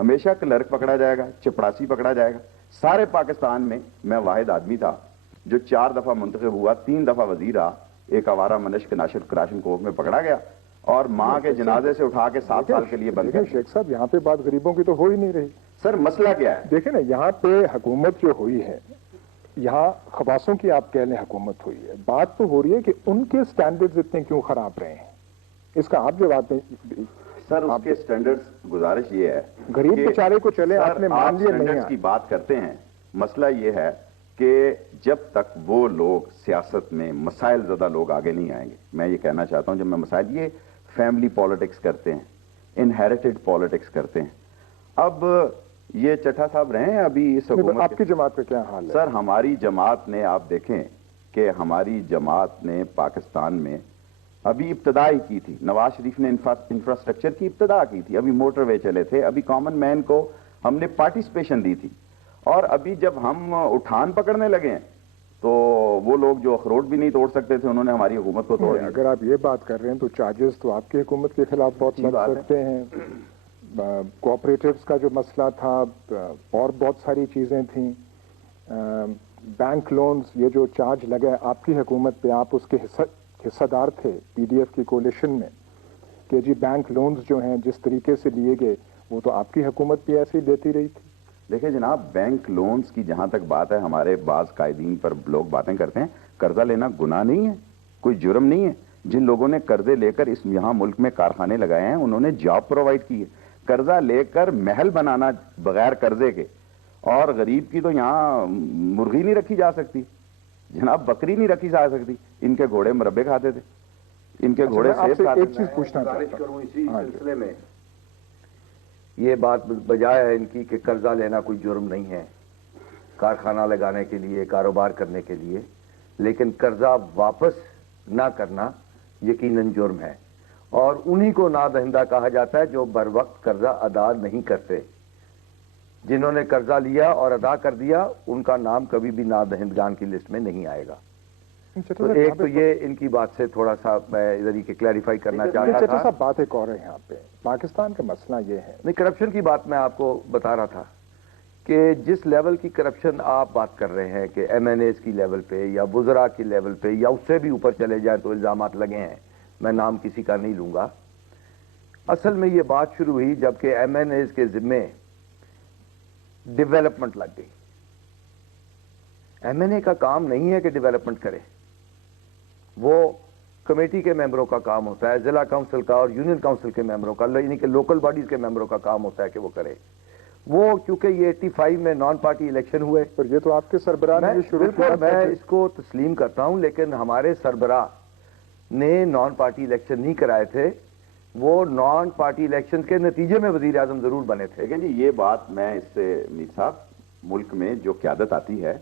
ہمیشہ کلرک پکڑا جائے گا, چپڑاسی پکڑا جائے گا. سارے پاکستان میں میں واحد آدمی تھا جو 4 دفعہ منتخب ہوا, 3 دفعہ وزیر رہا. ایک آوارہ منشک ناشر کراشن کوف میں پکڑا گیا اور ماں کے جنازے سے اٹھا کے 7 سال کے لیے بند کر. شیخ صاحب یہاں پہ بات غریبوں کی تو ہو ہی نہیں رہی. سر مسئلہ کیا ہے؟ دیکھیں نا, یہاں پہ حکومت جو ہوئی ہے, یہاں خباصوں کی آپ کہہ لیں حکومت ہوئی ہے, بات تو ہو رہی ہے کہ ان کے سٹینڈرڈز اتنے کیوں خراب رہے ہیں, اس کا آپ جواب دیں. سر اس کے سٹینڈرڈز, گزارش یہ ہے غریب بیچارے کو چلے آپ نے مان لیا نہیں سٹینڈرڈز کی بات کرتے ہیں. مسئلہ یہ ہے کہ جب تک وہ لوگ سیاست میں مسائل زدہ لوگ آگے نہیں آئیں گے. میں یہ کہنا چاہتا ہوں, جب میں مسائل, یہ فیملی پالیٹکس کرتے ہیں, انہیریٹڈ پالیٹکس کرتے ہیں. اب یہ چٹھا صاحب رہے ہیں ابھی اس حکومت. آپ کی جماعت کا کیا حال ہے؟ سر ہماری جماعت نے, آپ دیکھیں کہ ہماری جماعت نے پاکستان میں ابھی ابتدا ہی کی تھی. نواز شریف نے انفراسٹرکچر کی ابتدا کی تھی, ابھی موٹر وے چلے تھے, ابھی کامن مین کو ہم نے پارٹیسپیشن دی تھی. اور ابھی جب ہم اٹھان پکڑنے لگے ہیں تو وہ لوگ جو اخروٹ بھی نہیں توڑ سکتے تھے انہوں نے ہماری حکومت کو توڑ دیا. اگر آپ یہ بات کر رہے ہیں تو چارجز تو آپ کی حکومت کے خلاف بہت لگ سکتے ہیں. کوآپریٹیوز کا جو مسئلہ تھا اور بہت ساری چیزیں تھیں, بینک لونز, یہ جو چارج لگا آپ کی حکومت پہ, آپ اس کے حصہ دار تھے پی ڈی ایف کی کولیشن میں, کہ جی بینک لونز جو ہیں جس طریقے سے لیے گئے وہ تو آپ کی حکومت بھی ایسے ہی دیتی رہی تھی. دیکھیں جناب, بینک لونز کی جہاں تک بات ہے, ہمارے بعض قائدین پر لوگ باتیں کرتے ہیں, قرضہ لینا گناہ نہیں ہے, کوئی جرم نہیں ہے. جن لوگوں نے قرضے لے کر اس یہاں ملک میں کارخانے لگائے ہیں انہوں نے جاب پرووائڈ کی ہے. قرضہ لے کر محل بنانا بغیر قرضے کے, اور غریب کی تو یہاں مرغی نہیں رکھی جا سکتی جناب, بکری نہیں رکھی جا سکتی. ان کے گھوڑے مربے کھاتے تھے, ان کے گھوڑے سیب کھاتے تھے. ایک چیز پوچھنا چاہتا ہوں اسی سلسلے میں, یہ بات بجائے ہے ان کی کہ قرضہ لینا کوئی جرم نہیں ہے کارخانہ لگانے کے لیے, کاروبار کرنے کے لیے, لیکن قرضہ واپس نہ کرنا یقیناً جرم ہے. اور انہی کو نادہندہ کہا جاتا ہے جو بر وقت قرضہ ادا نہیں کرتے. جنہوں نے قرضہ لیا اور ادا کر دیا ان کا نام کبھی بھی نادہندگان کی لسٹ میں نہیں آئے گا. تو ایک تو یہ ان کی بات سے تھوڑا سا میں ادھر ہی کلیریفائی کرنا چاہتا تھا. صاحب بات ایک اور ہے یہاں پہ, پاکستان کا مسئلہ یہ ہے, نہیں کرپشن کی بات میں آپ کو بتا رہا تھا کہ جس لیول کی کرپشن آپ بات کر رہے ہیں کہ ایم این ایز کی لیول پہ یا وزراء کی لیول پہ یا اس سے بھی اوپر چلے جائیں تو الزامات لگے ہیں, میں نام کسی کا نہیں لوں گا. اصل میں یہ بات شروع ہوئی جبکہ ایم این ایز کے ذمے ڈیولپمنٹ لگ گئی. ایم این اے کا کام نہیں ہے کہ ڈیولپمنٹ کرے, وہ کمیٹی کے ممبروں کا کام ہوتا ہے, ضلع کونسل کا اور یونین کونسل کے ممبروں کا, یعنی کہ لوکل باڈیز کے ممبروں کا کام ہوتا ہے کہ وہ کرے. وہ کیونکہ یہ 85 میں نان پارٹی الیکشن ہوئے, پر یہ تو آپ کے سربراہ نے شروع کیا. میں اس کو تسلیم کرتا ہوں, لیکن ہمارے سربراہ نے نان پارٹی الیکشن نہیں کرائے تھے, وہ نان پارٹی الیکشن کے نتیجے میں وزیر اعظم ضرور بنے تھے. لیکن جی یہ بات میں اس سے میر صاحب, ملک میں جو قیادت آتی ہے,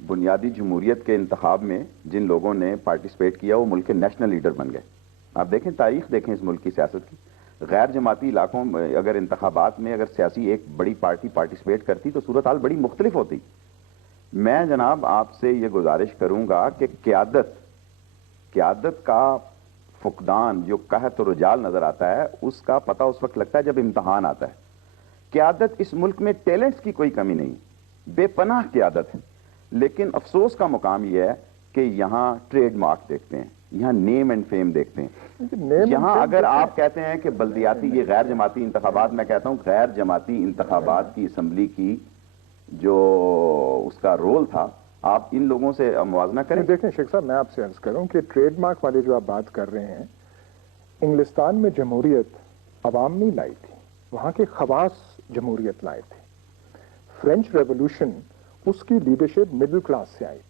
بنیادی جمہوریت کے انتخاب میں جن لوگوں نے پارٹیسپیٹ کیا وہ ملک کے نیشنل لیڈر بن گئے. آپ دیکھیں تاریخ دیکھیں اس ملک کی سیاست کی, غیر جماعتی علاقوں میں اگر انتخابات میں اگر سیاسی ایک بڑی پارٹی پارٹیسپیٹ کرتی تو صورتحال بڑی مختلف ہوتی. میں جناب آپ سے یہ گزارش کروں گا کہ قیادت کا فقدان جو قحط و رجال نظر آتا ہے اس کا پتہ اس وقت لگتا ہے جب امتحان آتا ہے. قیادت اس ملک میں ٹیلنٹس کی کوئی کمی نہیں, بے پناہ قیادت ہے, لیکن افسوس کا مقام یہ ہے کہ یہاں ٹریڈ مارک دیکھتے ہیں, یہاں نیم اینڈ فیم دیکھتے ہیں. یہاں اگر آپ کہتے ہیں کہ بلدیاتی یہ غیر جماعتی انتخابات, میں کہتا ہوں غیر جماعتی انتخابات کی اسمبلی کی جو اس کا رول تھا, آپ ان لوگوں سے موازنہ کریں. دیکھیں شیخ صاحب, میں آپ سے عرض کروں کہ ٹریڈ مارک والے جو آپ بات کر رہے ہیں, انگلستان میں جمہوریت عوام نہیں لائی تھی, وہاں کے خواص جمہوریت لائے تھے. فرینچ ریولوشن اس کی لیڈرشپ مڈل کلاس سے آئی تھی.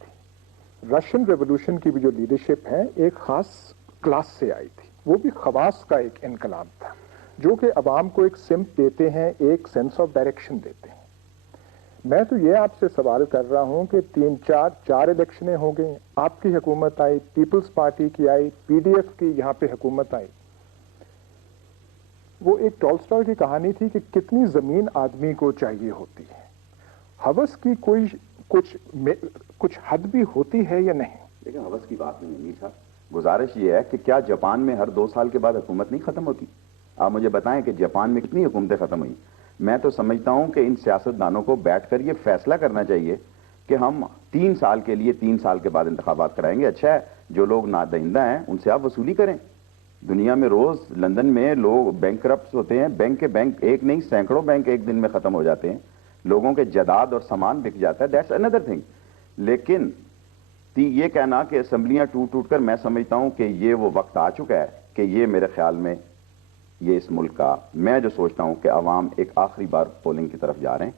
رشین ریولوشن کی بھی جو لیڈرشپ ہے ایک خاص کلاس سے آئی تھی, وہ بھی خواص کا ایک انقلاب تھا جو کہ عوام کو ایک سمت دیتے ہیں, ایک سینس آف ڈائریکشن دیتے ہیں. میں تو یہ آپ سے سوال کر رہا ہوں کہ 4 الیکشنیں ہو گئیں, آپ کی حکومت آئی, پیپلز پارٹی کی آئی, پی ڈی ایف کی یہاں پہ حکومت آئی. وہ ایک ٹالسٹائے کی کہانی تھی کہ کتنی زمین آدمی کو چاہیے ہوتی ہے, ہوس کی کوئی کچھ حد بھی ہوتی ہے یا نہیں. لیکن ہوس کی بات نہیں ہے میر صاحب, گزارش یہ ہے کہ کیا جاپان میں ہر 2 سال کے بعد حکومت نہیں ختم ہوتی؟ آپ مجھے بتائیں کہ جاپان میں کتنی حکومتیں ختم ہوئی. میں تو سمجھتا ہوں کہ ان سیاستدانوں کو بیٹھ کر یہ فیصلہ کرنا چاہیے کہ ہم 3 سال کے لیے 3 سال کے بعد انتخابات کرائیں گے. اچھا ہے جو لوگ نادہندہ ہیں ان سے آپ وصولی کریں. دنیا میں روز لندن میں لوگ بینک کرپٹس ہوتے ہیں, بینک کے بینک ایک نہیں سینکڑوں بینک ایک دن میں ختم ہو جاتے ہیں, لوگوں کے جائیداد اور سامان بک جاتا ہے. That's another thing. لیکن یہ کہنا کہ اسمبلیاں ٹوٹ ٹوٹ کر, میں سمجھتا ہوں کہ یہ وہ وقت آ چکا ہے کہ یہ میرے خیال میں یہ اس ملک کا, میں جو سوچتا ہوں کہ عوام ایک آخری بار پولنگ کی طرف جا رہے ہیں.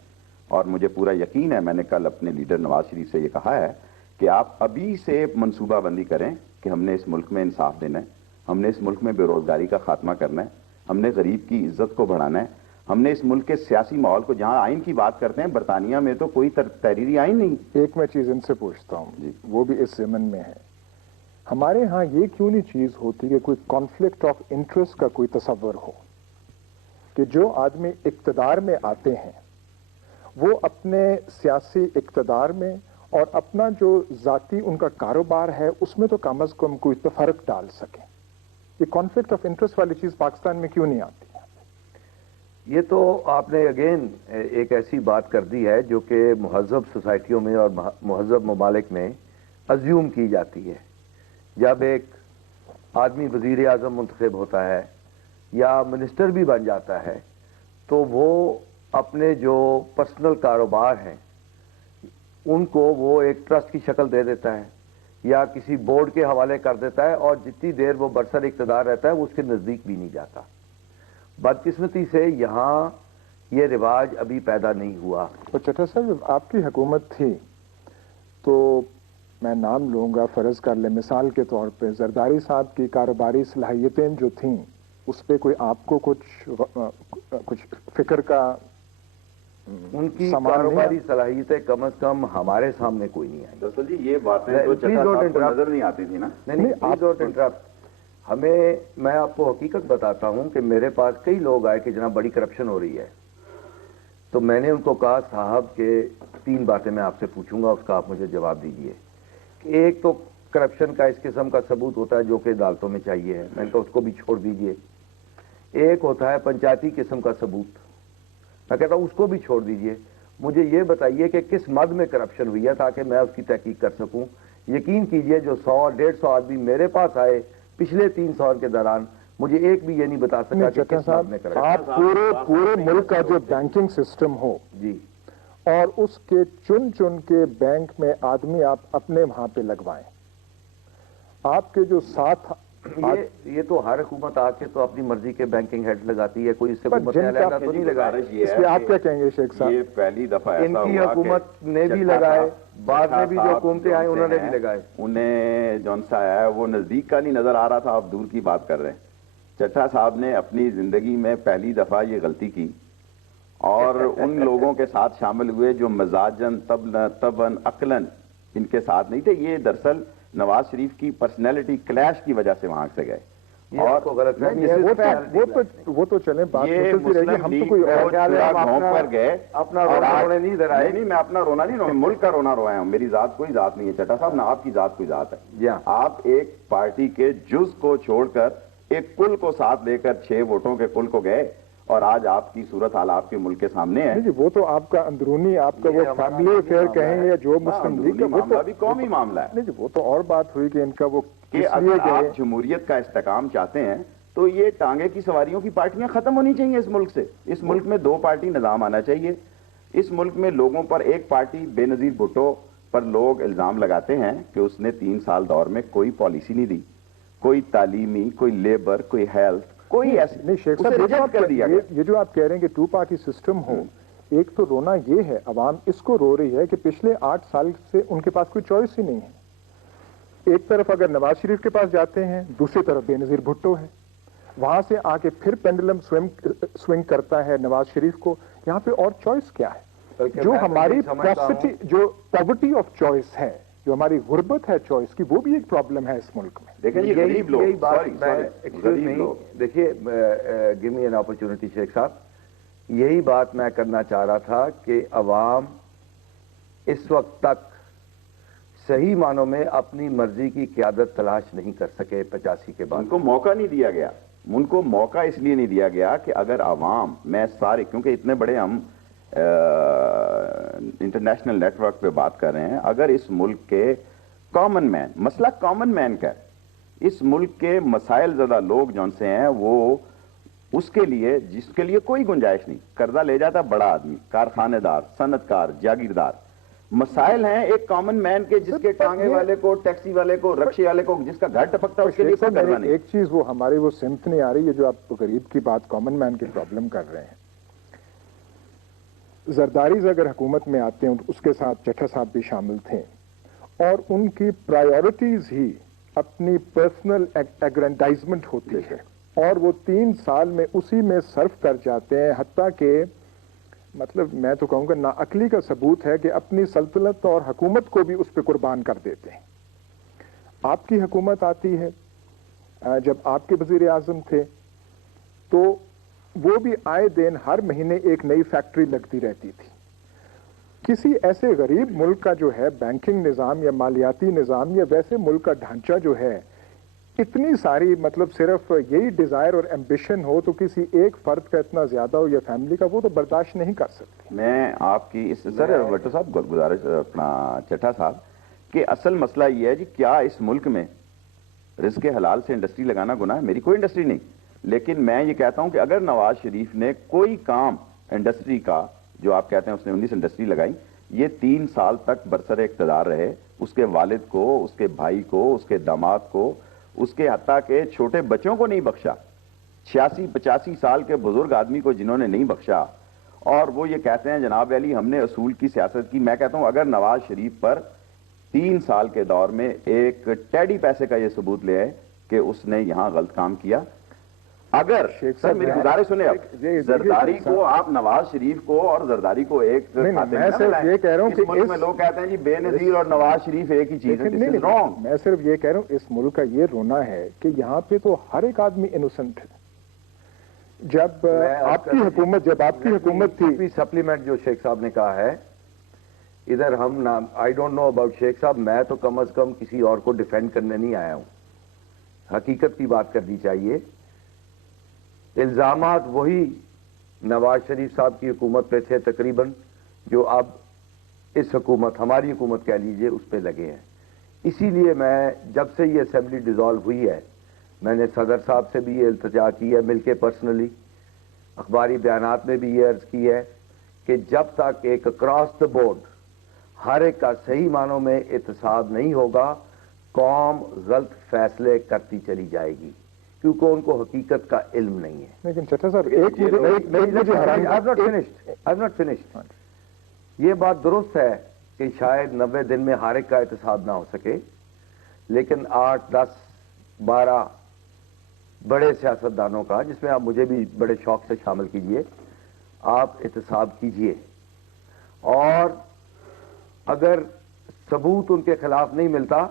اور مجھے پورا یقین ہے, میں نے کل اپنے لیڈر نواز شریف سے یہ کہا ہے کہ آپ ابھی سے منصوبہ بندی کریں کہ ہم نے اس ملک میں انصاف دینا ہے, ہم نے اس ملک میں بے روزگاری کا خاتمہ کرنا ہے, ہم نے غریب کی عزت کو بڑھانا ہے, ہم نے اس ملک کے سیاسی ماحول کو, جہاں آئین کی بات کرتے ہیں برطانیہ میں تو کوئی تحریری آئین نہیں. ایک میں چیز ان سے پوچھتا ہوں, وہ بھی اس ضمن میں ہے, ہمارے ہاں یہ کیوں نہیں چیز ہوتی کہ کوئی کانفلکٹ آف انٹرسٹ کا کوئی تصور ہو کہ جو آدمی اقتدار میں آتے ہیں وہ اپنے سیاسی اقتدار میں اور اپنا جو ذاتی ان کا کاروبار ہے اس میں تو کم از کم کوئی فرق ڈال سکیں. یہ کانفلکٹ آف انٹرسٹ والی چیز پاکستان میں کیوں نہیں آتی؟ یہ تو آپ نے اگین ایک ایسی بات کر دی ہے جو کہ مہذب سوسائٹیوں میں اور مہذب ممالک میں ازیوم کی جاتی ہے. جب ایک آدمی وزیر اعظم منتخب ہوتا ہے یا منسٹر بھی بن جاتا ہے تو وہ اپنے جو پرسنل کاروبار ہیں ان کو وہ ایک ٹرسٹ کی شکل دے دیتا ہے یا کسی بورڈ کے حوالے کر دیتا ہے, اور جتنی دیر وہ برسر اقتدار رہتا ہے وہ اس کے نزدیک بھی نہیں جاتا. بدقسمتی سے یہاں یہ رواج ابھی پیدا نہیں ہوا. تو چٹھا صاحب جب آپ کی حکومت تھی تو میں نام لوں گا, فرض کر لیں مثال کے طور پہ زرداری صاحب کی کاروباری صلاحیتیں جو تھیں اس پہ کوئی آپ کو کچھ فکر کا ان کی کاروباری صلاحیتیں کم از کم ہمارے سامنے کوئی نہیں آئی. دراصل جی یہ باتیں تو چٹھا صاحب کو نظر نہیں آتی تھی نا. نہیں پلیز ڈونٹ انٹرپٹ. ہمیں, میں آپ کو حقیقت بتاتا ہوں کہ میرے پاس کئی لوگ آئے کہ جناب بڑی کرپشن ہو رہی ہے, تو میں نے ان کو کہا صاحب کہ 3 باتیں میں آپ سے پوچھوں گا, اس کا آپ مجھے جواب دیجئے. ایک تو کرپشن کا اس قسم کا ثبوت ہوتا ہے جو کہ عدالتوں میں چاہیے ہے, میں نے کہا اس کو بھی چھوڑ دیجئے. ایک ہوتا ہے پنچایتی قسم کا ثبوت, میں کہتا ہوں اس کو بھی چھوڑ دیجئے. مجھے یہ بتائیے کہ کس مد میں کرپشن ہوئی ہے تاکہ میں اس کی تحقیق کر سکوں. یقین کیجئے جو 100-150 آدمی میرے پاس آئے پچھلے 3 سال کے دوران, مجھے ایک بھی یہ نہیں بتا سکا کہ کس مد میں کرپشن. آپ پورے ملک کا جو بینکنگ سسٹم ہو جی اور اس کے چن کے بینک میں آدمی آپ اپنے وہاں پہ لگوائیں, آپ کے جو ساتھ یہ تو ہر حکومت آ کے تو اپنی مرضی کے بینکنگ ہیڈ لگاتی ہے, کوئی اس سے حکومت نے علیحدہ تو نہیں لگائے. اس پہ آپ کیا کہیں گے شیخ صاحب؟ یہ پہلی دفعہ ان کی حکومت نے بھی لگائے, بعد میں بھی جو حکومتیں آئیں انہوں نے بھی لگائے. انہیں جون سا ہے وہ نزدیک کا نہیں نظر آ رہا تھا, آپ دور کی بات کر رہے ہیں. چٹھا صاحب نے اپنی زندگی میں پہلی دفعہ یہ غلطی کی اور ان لوگوں کے ساتھ شامل ہوئے جو مزاجن طبعن عقلاً ان کے ساتھ نہیں تھے. یہ دراصل نواز شریف کی پرسنالٹی کلیش کی وجہ سے وہاں سے گئے. اور غلط فہمی ہے, وہ تو چلیں بات چلتی رہے گی, ہم تو کوئی گھونپ پر گئے اپنا رونا نہیں درائے. نہیں میں اپنا رونا نہیں رہا, ملک کا رونا روایا ہوں. میری ذات کوئی ذات نہیں ہے چٹھا صاحب, نہ آپ کی ذات کوئی ذات ہے. آپ ایک پارٹی کے جز کو چھوڑ کر ایک کل کو ساتھ لے کر 6 ووٹوں کے کل کو گئے, اور آج آپ کی صورت حال آپ کے ملک کے سامنے ہے. وہ تو آپ کا اندرونی, آپ کا وہ فیملی افیئر کہیں یا جو مسلم لیگ کا معاملہ بھی قومی معاملہ ہے. نہیں وہ تو اور بات ہوئی کہ ان کا وہ کہ اگر آپ جمہوریت کا استحکام چاہتے ہیں تو یہ ٹانگے کی سواریوں کی پارٹیاں ختم ہونی چاہیے اس ملک سے. اس ملک میں 2 پارٹی نظام آنا چاہیے. اس ملک میں لوگوں پر ایک پارٹی بے نظیر بھٹو پر لوگ الزام لگاتے ہیں کہ اس نے 3 سال دور میں کوئی پالیسی نہیں دی, کوئی تعلیمی, کوئی لیبر, کوئی ہیلتھ, کوئی ایسی نہیں. شیخ صاحب یہ جو آپ کہہ رہے ہیں کہ 2 پارٹی سسٹم ہو, ایک تو رونا یہ ہے, عوام اس کو رو رہی ہے کہ پچھلے 8 سال سے ان کے پاس کوئی چوائس ہی نہیں ہے. ایک طرف اگر نواز شریف کے پاس جاتے ہیں, دوسری طرف بے نظیر بھٹو ہے, وہاں سے آ کے پھر پینڈلم سوئنگ کرتا ہے نواز شریف کو. یہاں پہ اور چوائس کیا ہے؟ جو ہماری جو پاورٹی آف چوائس ہے, جو ہماری غربت ہے چوائس کی, وہ بھی ایک پرابلم ہے اس ملک میں. دیکھیں یہی بات دیکھیے, گیو می این اپرچونٹی شیخ صاحب, یہی بات میں کرنا چاہ رہا تھا کہ عوام اس وقت تک صحیح معنوں میں اپنی مرضی کی قیادت تلاش نہیں کر سکے 85 کے بعد. ان کو موقع نہیں دیا گیا. ان کو موقع اس لیے نہیں دیا گیا کہ اگر عوام میں سارے، کیونکہ اتنے بڑے ہم انٹرنیشنل نیٹ ورک پہ بات کر رہے ہیں، اگر اس ملک کے کامن مین، مسئلہ کامن مین کا ہے، اس ملک کے مسائل زدہ لوگ جون سے ہیں، وہ اس کے لیے جس کے لیے کوئی گنجائش نہیں، قرضہ لے جاتا بڑا آدمی، کارخانے دار، صنعت کار، جاگیردار، مسائل ہیں ایک کامن مین کے، جس کے ٹانگے والے کو، ٹیکسی والے کو، رکشے والے کو، جس کا گھر ٹپکتا ہے، اس کے لیے کوئی قرضہ نہیں۔ ایک چیز وہ ہماری وہ سمت نہیں آ رہی ہے جو آپ غریب کی بات، کامن مین کی پرابلم کر رہے ہیں۔ زرداریز اگر حکومت میں آتے ہیں، اس کے ساتھ چٹھا صاحب بھی شامل تھے، اور ان کی پرائیورٹیز ہی اپنی پرسنل ایگرینڈائزمنٹ ہوتی ہے، اور وہ 3 سال میں اسی میں صرف کر جاتے ہیں، حتیٰ کہ مطلب میں تو کہوں گا ناعقلی کا ثبوت ہے کہ اپنی سلطنت اور حکومت کو بھی اس پہ قربان کر دیتے ہیں۔ آپ کی حکومت آتی ہے، جب آپ کے وزیر اعظم تھے تو وہ بھی آئے دن ہر مہینے ایک نئی فیکٹری لگتی رہتی تھی۔ کسی ایسے غریب ملک کا جو ہے بینکنگ نظام یا مالیاتی نظام یا ویسے ملک کا ڈھانچہ جو ہے، اتنی ساری مطلب صرف یہی ڈیزائر اور ایمبیشن ہو تو کسی ایک فرد کا اتنا زیادہ ہو یا فیملی کا، وہ تو برداشت نہیں کر سکتی۔ میں آپ کی اس سر بٹو صاحب گزارش اپنا چٹھا صاحب کہ اصل مسئلہ یہ ہے جی، کیا اس ملک میں رزق حلال سے انڈسٹری لگانا گناہ ہے؟ میری کوئی انڈسٹری نہیں، لیکن میں یہ کہتا ہوں کہ اگر نواز شریف نے کوئی کام انڈسٹری کا، جو آپ کہتے ہیں اس نے 19 انڈسٹری لگائی، یہ 3 سال تک برسر اقتدار رہے، اس کے والد کو، اس کے بھائی کو، اس کے داماد کو، اس کے حتیٰ کہ چھوٹے بچوں کو نہیں بخشا، 86-85 سال کے بزرگ آدمی کو جنہوں نے نہیں بخشا، اور وہ یہ کہتے ہیں جناب علی ہم نے اصول کی سیاست کی۔ میں کہتا ہوں اگر نواز شریف پر 3 سال کے دور میں ایک ٹیڈی پیسے کا یہ ثبوت لے آئے کہ اس نے یہاں غلط کام کیا، اگر سر میری گزارش سنیں، اب زرداری کو آپ نواز شریف کو اور زرداری کو ایک میں صرف یہ کہہ رہا ہوں کہ اس ملک میں لوگ کہتے ہیں جی بے نظیر اور نواز شریف ایک ہی چیز ہے، میں صرف یہ کہہ رہا ہوں اس ملک کا یہ رونا ہے کہ یہاں پہ تو ہر ایک آدمی انوسنٹ ہے۔ جب آپ کی حکومت تھی، سپلیمنٹ جو شیخ صاحب نے کہا ہے، ادھر ہم آئی ڈونٹ نو اباؤٹ شیخ صاحب، میں تو کم از کم کسی اور کو ڈیفینڈ کرنے نہیں آیا ہوں، حقیقت کی بات کرنی چاہیے۔ الزامات وہی نواز شریف صاحب کی حکومت پہ تھے تقریباً جو اب اس حکومت، ہماری حکومت کہہ لیجئے، اس پہ لگے ہیں۔ اسی لیے میں جب سے یہ اسمبلی ڈیزالو ہوئی ہے، میں نے صدر صاحب سے بھی یہ التجا کی ہے مل کے پرسنلی، اخباری بیانات میں بھی یہ عرض کی ہے کہ جب تک ایک اکراس دا بورڈ ہر ایک کا صحیح معنوں میں احتساب نہیں ہوگا، قوم غلط فیصلے کرتی چلی جائے گی، کیونکہ ان کو حقیقت کا علم نہیں ہے۔ لیکن چٹھا صاحب یہ بات درست ہے کہ شاید 90 دن میں ہر ایک کا احتساب نہ ہو سکے، لیکن 8، 10، 12 بڑے سیاستدانوں کا، جس میں آپ مجھے بھی بڑے شوق سے شامل کیجئے، آپ احتساب کیجئے، اور اگر ثبوت ان کے خلاف نہیں ملتا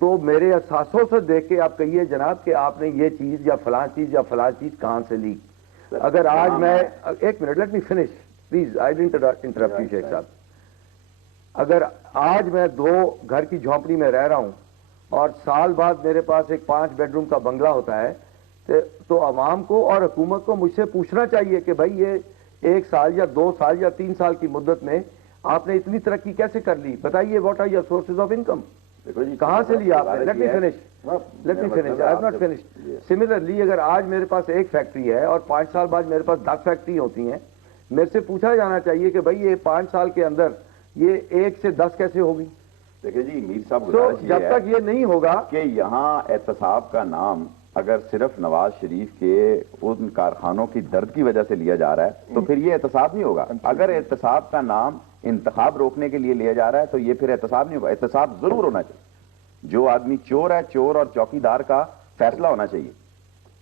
تو میرے احساسوں سے دیکھ کے آپ کہیے جناب کہ آپ نے یہ چیز یا فلاں چیز یا فلاں چیز کہاں سے لی۔ اگر آج میں ایک minute, late me finish please, I don't interrupt you شیخ صاحب۔ اگر آج میں 2 گھر کی جھونپڑی میں رہ رہا ہوں اور سال بعد میرے پاس ایک 5 بیڈ روم کا بنگلہ ہوتا ہے، تو عوام کو اور حکومت کو مجھ سے پوچھنا چاہیے کہ بھائی یہ 1 سال یا 2 سال یا 3 سال کی مدت میں آپ نے اتنی ترقی کیسے کر لی؟ بتائیے، what are your sources of income? کہاں سے لیا آپ نے؟ Let me finish, I have not finished. Similarly اگر آج میرے پاس ایک فیکٹری ہے اور 5 سال بعد میرے پاس 10 فیکٹری ہوتی ہیں، میرے سے پوچھا جانا چاہیے کہ بھائی یہ 5 سال کے اندر یہ 1 سے 10 کیسے ہوگی؟ دیکھیں جی میر صاحب، جب تک یہ نہیں ہوگا کہ یہاں احتساب کا نام اگر صرف نواز شریف کے ان کارخانوں کی درد کی وجہ سے لیا جا رہا ہے تو پھر یہ احتساب نہیں ہوگا۔ اگر احتساب کا نام انتخاب روکنے کے لیے لیا جا رہا ہے تو یہ پھر احتساب نہیں ہوگا۔ احتساب ضرور ہونا چاہیے، جو آدمی چور ہے، چور اور چوکیدار کا فیصلہ ہونا چاہیے،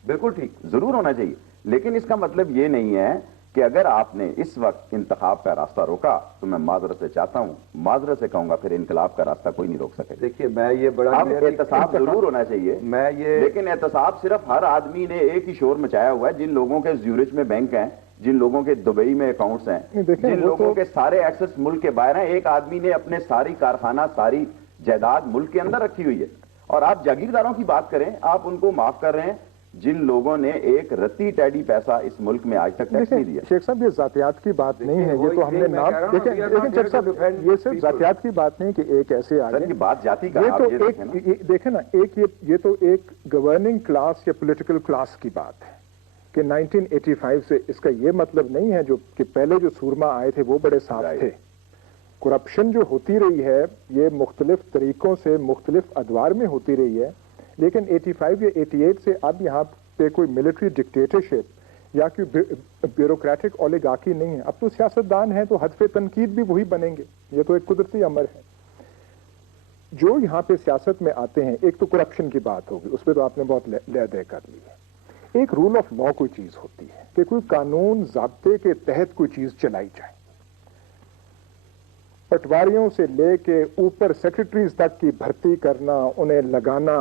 بالکل ٹھیک، ضرور ہونا چاہیے، لیکن اس کا مطلب یہ نہیں ہے کہ اگر آپ نے اس وقت انتخاب کا راستہ روکا تو میں معذرت سے چاہتا ہوں، معذرت سے کہوں گا پھر انقلاب کا راستہ کوئی نہیں روک سکے۔ دیکھیے میں یہ بڑا احتساب ضرور ہونا چاہیے، لیکن احتساب صرف ہر آدمی نے ایک ہی شور مچایا ہوا ہے، جن لوگوں کے زیورچ میں بینک ہیں، جن لوگوں کے دبئی میں اکاؤنٹس ہیں، جن لوگوں کے سارے ایکسس ملک کے باہر ہیں، ایک آدمی نے اپنے ساری کارخانہ، ساری جائیداد ملک کے اندر رکھی ہوئی ہے۔ اور آپ جاگیرداروں کی بات کریں، آپ ان کو معاف کر رہے ہیں، جن لوگوں نے ایک رتی ٹیڈی پیسہ اس ملک میں آج تک ٹیکس نہیں دیا. شیخ صاحب یہ ذاتیات کی بات نہیں ہے, یہ تو ہم نے نام دیکھیں شیخ صاحب, یہ صرف ذاتیات کی بات نہیں کہ ایک ایسے آگے یہ بات جاتی کا, یہ تو ایک دیکھیں نا, ایک یہ تو ایک گورننگ کلاس یا پولیٹیکل کلاس کی بات ہے کہ 1985 سے اس کا یہ مطلب نہیں ہے جو کہ پہلے جو سورما آئے تھے وہ بڑے صاف تھے. کرپشن جو ہوتی رہی ہے یہ مختلف طریقوں سے مختلف ادوار میں ہوتی رہی ہے, لیکن 85 یا 88 سے اب یہاں پہ کوئی ملٹری ڈکٹیٹرشپ یا کوئی بیوروکریٹک اولیگارکی نہیں ہے. اب تو سیاستدان ہیں تو حذف تنقید بھی وہی بنیں گے, یہ تو ایک قدرتی امر ہے. جو یہاں پہ سیاست میں آتے ہیں, ایک تو کرپشن کی بات ہوگی, اس پہ تو آپ نے بہت لے دے کر لی ہے. ایک رول آف لا کوئی چیز ہوتی ہے کہ کوئی قانون ضابطے کے تحت کوئی چیز چلائی جائے. پٹواریوں سے لے کے اوپر سیکرٹریز تک کی بھرتی کرنا, انہیں لگانا.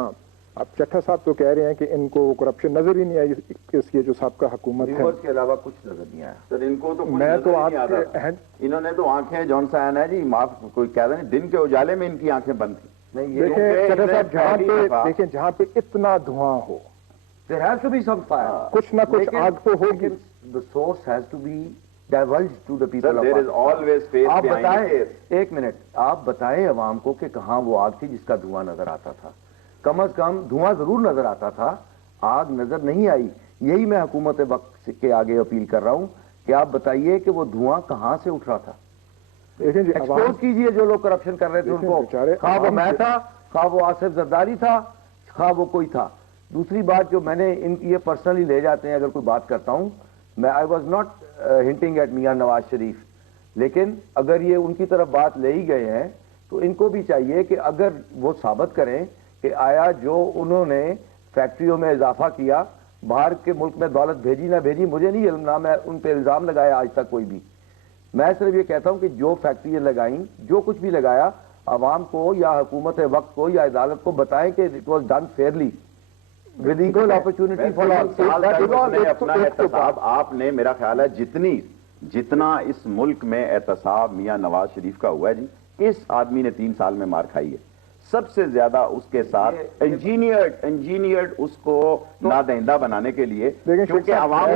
اب چٹھا صاحب تو کہہ رہے ہیں کہ ان کو کرپشن نظر ہی نہیں آئی اس کی جو سابقہ حکومت ہے, کے علاوہ کچھ نظر نہیں آیا. سر ان کو تو میں تو آپ انہوں نے تو آنکھیں جون سا ہے جی, معاف کوئی کہہ رہے ہیں دن کے اجالے میں ان کی آنکھیں بند تھی. دیکھیں چٹھا صاحب جہاں پہ اتنا دھواں ہو, there has to be some fire. کچھ نہ کچھ آگ تو ہوگی. The source has to be divulged to the people. Sir, there is always faith آپ behind بتائیں, it. ایک منٹ, آپ بتائیں عوام کو کہ کہاں وہ آگ تھی جس کا دھواں نظر آتا تھا. کم از کم دھواں ضرور نظر آتا تھا, آگ نظر نہیں آئی. یہی میں حکومت وقت کے آگے اپیل کر رہا ہوں کہ آپ بتائیے کہ وہ دھواں کہاں سے اٹھ رہا تھا. ایکسپوز کیجئے جو لوگ کرپشن کر رہے تھے ان کو, خواہ وہ میں تھا, خواہ وہ آصف زرداری تھا, خواہ وہ کوئی تھا. دوسری بات جو میں نے ان کی یہ پرسنلی لے جاتے ہیں اگر کوئی بات کرتا ہوں میں, I was not hunting at Mian Nawaz شریف, لیکن اگر یہ ان کی طرف بات لے ہی گئے ہیں تو ان کو بھی چاہیے کہ اگر وہ ثابت کریں کہ آیا جو انہوں نے فیکٹریوں میں اضافہ کیا, باہر کے ملک میں دولت بھیجی نہ بھیجی مجھے نہیں علم, نہ میں ان پہ الزام لگایا آج تک کوئی بھی. میں صرف یہ کہتا ہوں کہ جو فیکٹریاں لگائیں, جو کچھ بھی لگایا, عوام کو یا حکومت وقت کو یا عدالت کو بتائیں کہ it was done fairly with equal opportunity for all. آپ نے میرا خیال ہے جتنا اس ملک میں احتساب میاں نواز شریف کا ہوا ہے جی, اس آدمی نے 3 سال میں مار کھائی ہے. سب سے زیادہ اس کے ساتھ انجینئرڈ اس کو نادہندہ بنانے کے لیے, کیونکہ عوام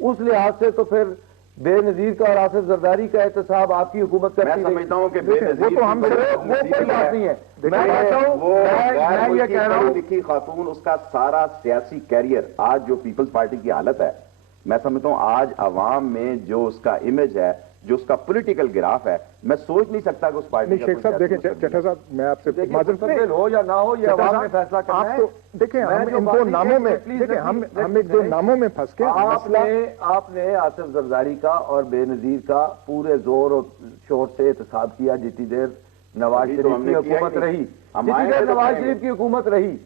اس لحاظ سے تو پھر بے نظیر کا اور آصف زرداری کا احتساب آپ کی حکومت کا. میں سمجھتا ہوں کہ بے نظیر لکھی خاتون, اس کا سارا سیاسی کیریئر, آج جو پیپلز پارٹی کی حالت ہے, میں سمجھتا ہوں آج عوام میں جو اس کا امیج ہے, جو اس کا پولیٹیکل گراف ہے, میں سوچ نہیں سکتا کہ اس پارٹی. شیخ صاحب دیکھیں, چٹھا صاحب میں آپ سے ہو یا نہ ہو یہ عوام نے فیصلہ کرنا ہے. دیکھیں ہم ان دو ناموں میں, دیکھیں ہم ایک دو ناموں میں پھنس کے, آپ نے آصف زرداری کا اور بے نظیر کا پورے زور اور شور سے احتساب کیا جتنی دیر نواز شریف کی حکومت رہی, جتنی دیر نواز شریف کی حکومت رہی.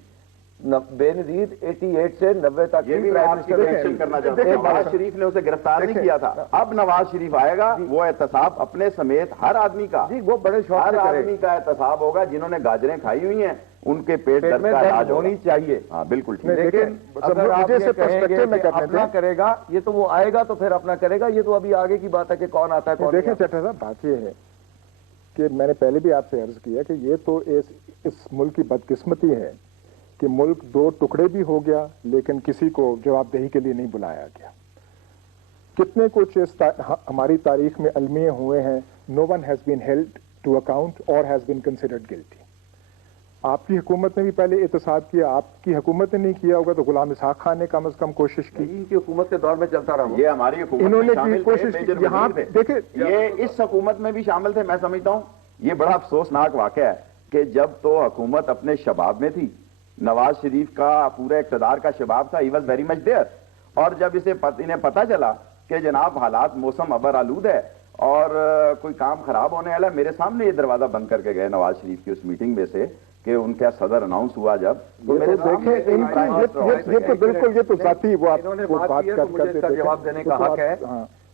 بے نظیر 88 سے 90 تک کرنا چاہتے ہیں. نواز شریف نے اسے گرفتار نہیں کیا تھا, اب نواز شریف آئے گا, وہ احتساب اپنے سمیت ہر آدمی کا, وہ بڑے شوق ہر آدمی کا احتساب ہوگا. جنہوں نے گاجریں کھائی ہوئی ہیں ان کے پیٹ درد کا علاج ہونی چاہیے. ہاں بالکل ٹھیک. لیکن اگر آپ یہ کہیں گے کہ اپنا کرے گا, یہ تو وہ آئے گا تو پھر اپنا کرے گا, یہ تو ابھی آگے کی بات ہے کہ کون آتا ہے کون. دیکھیں چٹھا صاحب, بات یہ ہے کہ میں نے پہلے بھی آپ سے عرض کیا کہ یہ تو اس ملک کی بدقسمتی ہے کہ ملک 2 ٹکڑے بھی ہو گیا لیکن کسی کو جواب دہی کے لیے نہیں بلایا گیا. کتنے کچھ ہماری تاریخ میں المیے ہوئے ہیں, no one has been held to account اور ہیز بین کنسیڈرڈ گلٹی. آپ کی حکومت نے بھی پہلے احتساب کیا, آپ کی حکومت نے نہیں کیا ہوگا تو غلام اسحاق خان نے کم از کم کوشش کی. ان کی حکومت کے دور میں چلتا رہا, یہ ہماری حکومت انہوں نے کی کوشش کی. یہاں دیکھیں یہ اس حکومت میں بھی شامل تھے. میں سمجھتا ہوں یہ بڑا افسوسناک واقعہ ہے کہ جب تو حکومت اپنے شباب میں تھی, نواز شریف کا پورے اقتدار کا شباب تھا, he was very much there, اور جب انہیں پتا چلا کہ جناب حالات موسم ابر آلود ہے اور کوئی کام خراب ہونے والا ہے, میرے سامنے یہ دروازہ بند کر کے گئے نواز شریف کی اس میٹنگ میں سے کہ ان کا صدر اناؤنس ہوا جب, تو میرے دیکھیں یہ تو بالکل, یہ تو ذاتی وہ آپ کو بات کرتے تھے. جواب دینے کا حق ہے.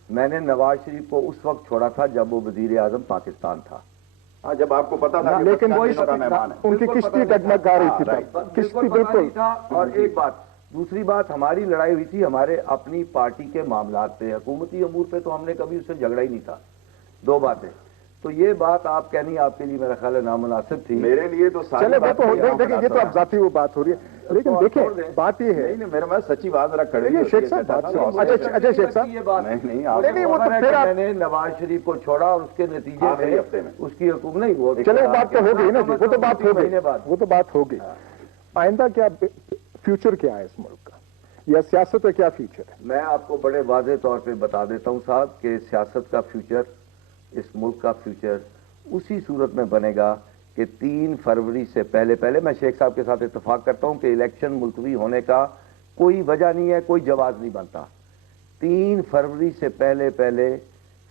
میں نے نواز شریف کو اس وقت چھوڑا تھا جب وہ وزیر اعظم پاکستان تھا, جب آپ کو پتا تھا, لیکن وہ ان کی کشتی ڈگمگا رہی تھی, کشتی بالکل. اور ایک بات, دوسری بات, ہماری لڑائی ہوئی تھی ہمارے اپنی پارٹی کے معاملات پہ, حکومتی امور پہ تو ہم نے کبھی اس سے جھگڑا ہی نہیں تھا. 2 باتیں, تو یہ بات آپ کہنی آپ کے لیے میرا خیال ہے نامناسب تھی. میرے لیے تو چلے دیکھیں یہ تو اب ذاتی وہ بات ہو رہی ہے، لیکن دیکھیں بات یہ ہے، نہیں میرے میں سچی بات ذرا کھڑی شیخ صاحب اچھا شیخ صاحب یہ بات نہیں نہیں وہ تو پھر میں نے نواز شریف کو چھوڑا اور اس کے نتیجے میں اس کی حکومت نہیں وہ چلے بات تو ہو گئی نا، وہ تو بات ہو گئی، وہ تو بات ہو گئی. آئندہ کیا فیوچر کیا ہے اس ملک کا، یا سیاست کا کیا فیوچر ہے؟ میں آپ کو بڑے واضح طور پہ بتا دیتا ہوں صاحب کہ سیاست کا فیوچر، اس ملک کا فیوچر اسی صورت میں بنے گا کہ 3 فروری سے پہلے میں شیخ صاحب کے ساتھ اتفاق کرتا ہوں کہ الیکشن ملتوی ہونے کا کوئی وجہ نہیں ہے، کوئی جواز نہیں بنتا. 3 فروری سے پہلے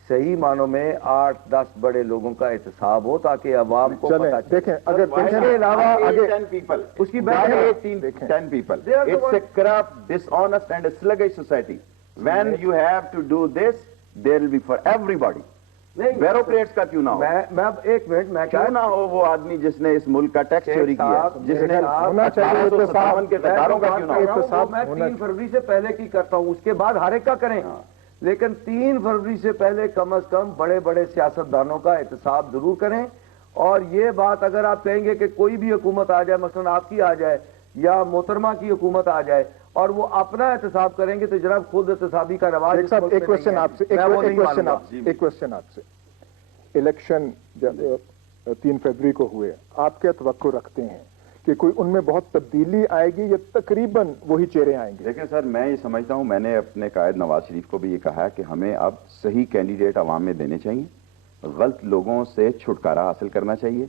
صحیح معنوں میں 8-10 بڑے لوگوں کا احتساب ہو تاکہ عوام کو پتہ چلے. دیکھیں اگر اس کے علاوہ آگے 10 people. اس کی Why بات 10 people? It's a corrupt, dishonest and a sluggish society. When you have to do this, there will be for everybody. Bureaucrats کا کیوں نہ ہو؟ میں اب ایک منٹ میں کیوں نہ ہو وہ آدمی جس نے اس ملک کا ٹیکس چوری کیا، جس نے 1857 کے تہواروں کا کیوں نہ ہو؟ میں 3 فروری سے پہلے کی کرتا ہوں، اس کے بعد ہر ایک کا کریں، لیکن 3 فروری سے پہلے کم از کم بڑے سیاستدانوں کا احتساب ضرور کریں. اور یہ بات اگر آپ کہیں گے کہ کوئی بھی حکومت آ جائے، مثلا آپ کی آ جائے یا محترمہ کی حکومت آ جائے اور وہ اپنا احتساب کریں گے تو جناب خود احتسابی کا رواج. ایک کوشچن آپ سے، الیکشن 3 فروری کو ہوئے، آپ کیا توقع رکھتے ہیں کہ کوئی ان میں بہت تبدیلی آئے گی یا تقریباً وہی چہرے آئیں گے؟ دیکھیں سر، میں یہ سمجھتا ہوں، میں نے اپنے قائد نواز شریف کو بھی یہ کہا ہے کہ ہمیں اب صحیح کینڈیڈیٹ عوام میں دینے چاہیے، غلط لوگوں سے چھٹکارا حاصل کرنا چاہیے.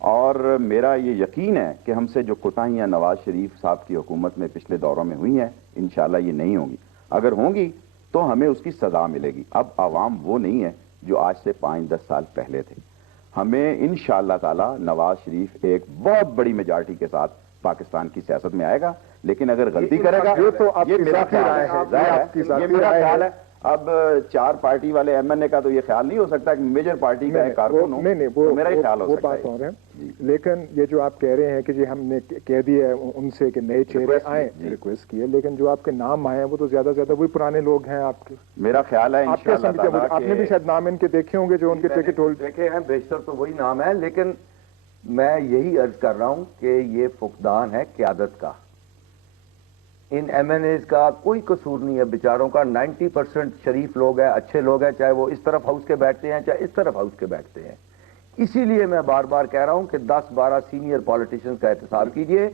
اور میرا یہ یقین ہے کہ ہم سے جو کوتاہیاں نواز شریف صاحب کی حکومت میں پچھلے دوروں میں ہوئی ہیں انشاءاللہ یہ نہیں ہوں گی. اگر ہوں گی تو ہمیں اس کی سزا ملے گی. اب عوام وہ نہیں ہے جو آج سے 5-10 سال پہلے تھے. ہمیں انشاءاللہ تعالی نواز شریف ایک بہت بڑی میجارٹی کے ساتھ پاکستان کی سیاست میں آئے گا، لیکن اگر غلطی کرے گا، یہ میرا خیال ہے. اب 4 پارٹی والے ایم این اے کا تو یہ خیال نہیں ہو سکتا کہ میجر پارٹی کا کارکن ہو. نہیں وہ میرا ہی خیال ہو سکتا ہے. بات اور ہے، لیکن یہ جو آپ کہہ رہے ہیں کہ جی ہم نے کہہ دیا ہے ان سے کہ نئے چہرے آئیں، ریکویسٹ کیے، لیکن جو آپ کے نام آئے ہیں وہ تو زیادہ وہی پرانے لوگ ہیں آپ کے. میرا خیال ہے آپ نے بھی شاید نام ان کے دیکھے ہوں گے جو ان کے ٹکٹ ہولڈ دیکھے ہیں، بیشتر تو وہی نام ہے، لیکن میں یہی عرض کر رہا ہوں کہ یہ فقدان ہے قیادت کا. ان ایم این ایز کا کوئی قصور نہیں ہے بیچاروں کا. 90% شریف لوگ ہیں، اچھے لوگ ہیں، چاہے وہ اس طرف ہاؤس کے بیٹھتے ہیں چاہے اس طرف ہاؤس کے بیٹھتے ہیں. اسی لیے میں بار بار کہہ رہا ہوں کہ 10-12 سینئر پالیٹیشنز کا احتساب کیجئے.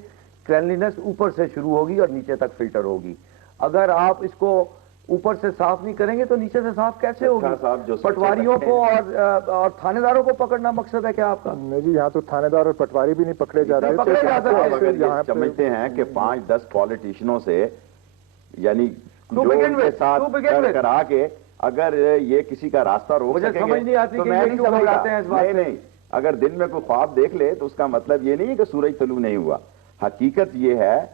کلینلینس اوپر سے شروع ہوگی اور نیچے تک فلٹر ہوگی. اگر آپ اس کو اوپر سے صاف نہیں کریں گے تو نیچے سے صاف کیسے ہوگی؟ پٹواریوں کو اور تھانے داروں کو پکڑنا مقصد ہے کیا آپ کا؟ نہیں جی، یہاں تو تھانے دار اور پٹواری بھی نہیں پکڑے جا رہے. یہاں سمجھتے ہیں کہ 5-10 پالیٹیشنوں سے یعنی کے ساتھ کرا کے اگر یہ کسی کا راستہ روک سکیں گے تو میں نہیں سمجھتا. نہیں، اگر دن میں کوئی خواب دیکھ لے تو اس کا مطلب یہ نہیں کہ سورج طلوع نہیں ہوا. حقیقت یہ ہے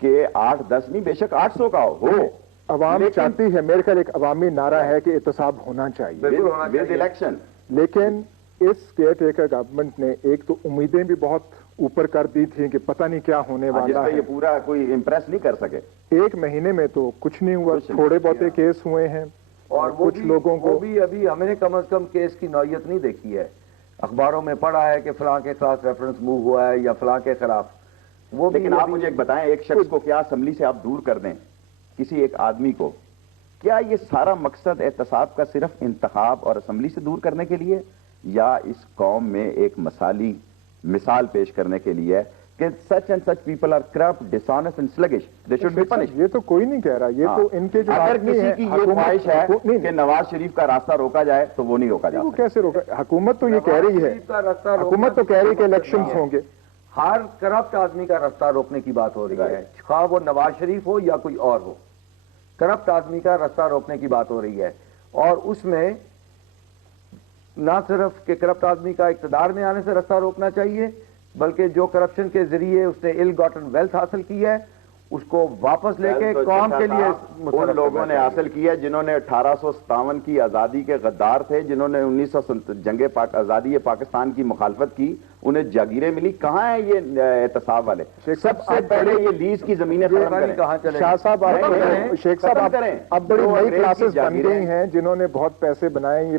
کہ 8-10 نہیں، بے شک 800 کا ہو. عوام چاہتی ہے، میرے خیال ایک عوامی نعرہ ہے کہ احتساب ہونا چاہیے ود الیکشن. لیکن اس کیئر ٹیکر گورنمنٹ نے ایک تو امیدیں بھی بہت اوپر کر دی تھیں کہ پتہ نہیں کیا ہونے والا ہے. یہ پورا کوئی امپریس نہیں کر سکے. 1 مہینے میں تو کچھ نہیں ہوا، تھوڑے بہتے کیس ہوئے ہیں اور کچھ لوگوں کو بھی ابھی ہم نے کم از کم کیس کی نوعیت نہیں دیکھی ہے. اخباروں میں پڑھا ہے کہ فلاں کے خلاف ریفرنس موو ہوا ہے یا فلاں کے خلاف. وہ لیکن آپ مجھے ایک بتائیں، ایک شخص کو کیا اسمبلی سے آپ دور کر دیں، کسی ایک آدمی کو، کیا یہ سارا مقصد احتساب کا صرف انتخاب اور اسمبلی سے دور کرنے کے لیے، یا اس قوم میں ایک مثال پیش کرنے کے لیے کہ such and such people are corrupt, dishonest and sluggish, they should be punished؟ یہ تو کوئی نہیں کہہ رہا، یہ تو ان کے جو اگر کسی کی یہ خواہش ہے کہ نواز شریف کا راستہ روکا جائے تو وہ نہیں روکا جائے. وہ کیسے روکا؟ حکومت تو یہ کہہ رہی ہے، حکومت تو کہہ رہی ہے کہ الیکشنز ہوں گے. ہر کرپٹ آدمی کا راستہ روکنے کی بات ہو رہی ہے، خواہ وہ نواز شریف ہو یا کوئی اور ہو. کرپٹ آدمی کا راستہ روکنے کی بات ہو رہی ہے، اور اس میں نہ صرف کہ کرپٹ آدمی کا اقتدار میں آنے سے راستہ روکنا چاہیے، بلکہ جو کرپشن کے ذریعے اس نے ill gotten wealth حاصل کی ہے اس کو واپس لے کے قوم کے لیے. ان لوگوں نے حاصل کیا جنہوں نے 1857 کی آزادی کے غدار تھے، جنہوں نے 1900 جنگ آزادی پاکستان کی مخالفت کی، انہیں جاگیریں ملی. کہاں ہیں یہ احتساب والے؟ سب سے پہلے یہ لیز کی زمینیں ختم کریں. شاہ صاحب، شیخ صاحب اب بڑی نئی کلاسز بن گئی ہیں جنہوں نے بہت پیسے بنائے. یہ